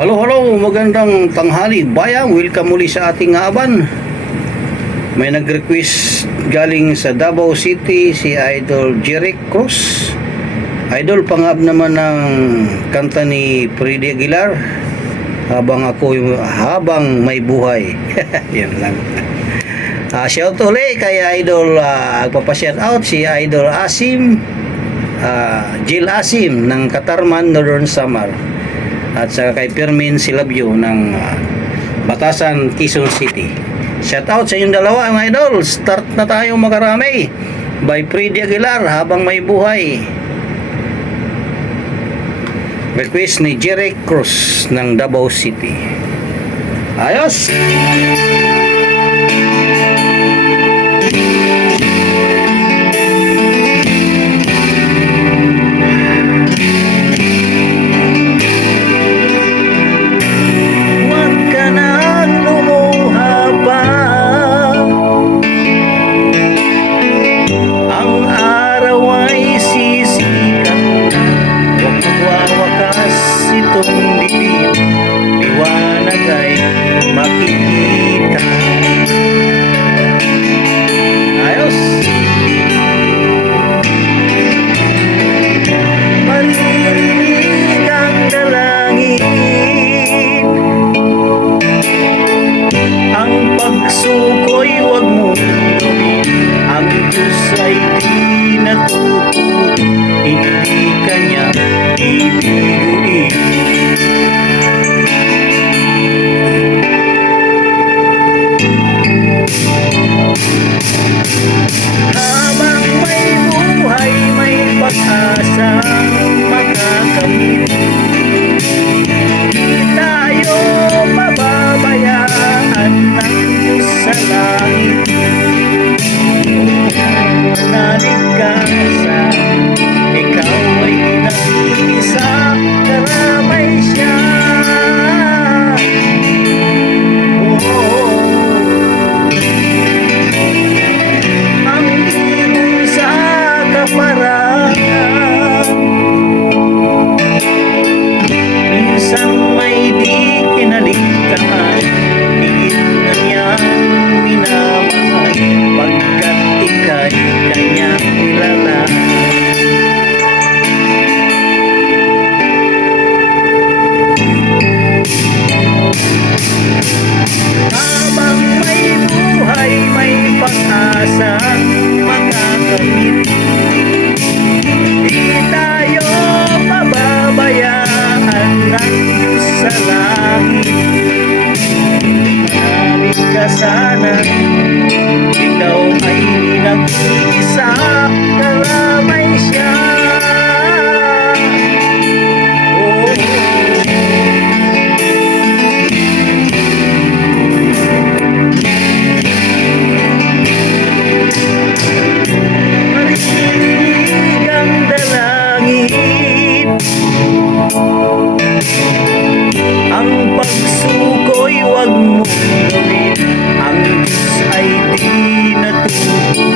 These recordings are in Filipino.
Hello, hello, magandang tanghali bayan. Welcome muli sa ating aban. May nag-request galing sa Davao City, si Idol Jeric Cruz. Idol, pangab naman ng kanta ni Freddy Aguilar, habang may buhay. Yan lang. Shout ulit kay Idol, agpapa-shout out si Idol Asim, Jill Asim ng Katarman, Northern Samar. At saka kay Permin Silabio ng Batasan, Quezon City. Shout out sa inyong dalawa mga idol. Start na tayo makarami. By Freddy Aguilar, habang may buhay. Request ni Jeric Cruz ng Davao City. Ayos! Liwanag ay makikita. Ayos. Marinig ang dalangin, ang pagsuko'y huwag mong gawin. Ang Diyos ay di natututo, hindi kanya ibiguin. Habang may buhay, may pag-asang makakamit. Di tayo pababayaan ng Diyos sa langit. Manalig ka sa ikaw ay nag-iisa, karamay siya. Minsan may di kinaligtaan, higit na niyang minamahal, pagkat ika'y kanyang kilala. Habang may buhay, may pag-asang makakamit. Di tayo pababayaan ng Diyos sa langit. Manalig ka sana, ikaw ay nag-iisa, karamay siya. Marinig ang dalangin, ang pagsuko'y huwag mong gawin. Ang Diyos ay di natututo,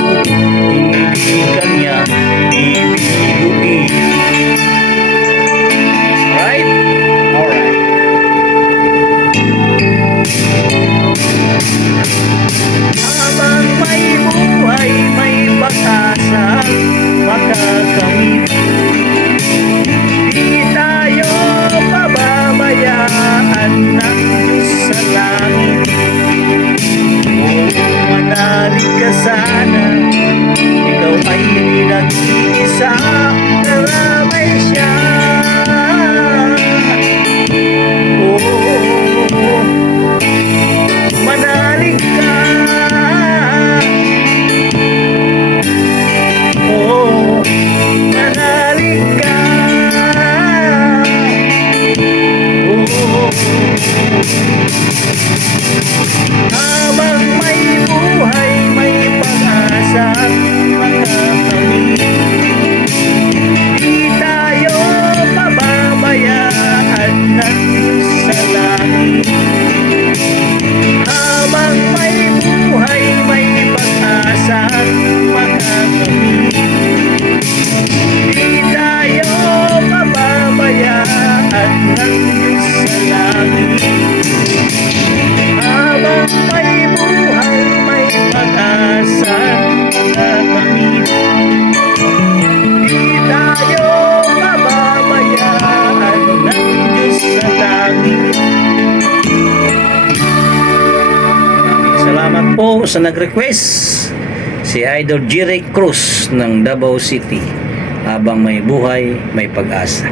hindi kanya ibiguin. Right? Alright. Habang may buhay, may pag-asang makakamit. Di tayo pababayaan ng Diyos sa langit. Manalig ka sana, ikaw ay nag-iisa, karamay siya. Manalig ka. Manalig ka. Habang may buhay, may pag-asang makakamit. Di tayo pababayaan ng Diyos sa langit. Habang may buhay, may pag-asang makakamit. Di tayo pababayaan ng Diyos sa langit. po sa nag-request, si Idol Jire Cruz ng Davao City. Habang may buhay, may pag-asa.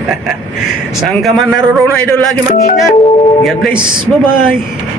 Saan ka man naroon, Idol, lagi mag-ingat. God bless. Bye-bye.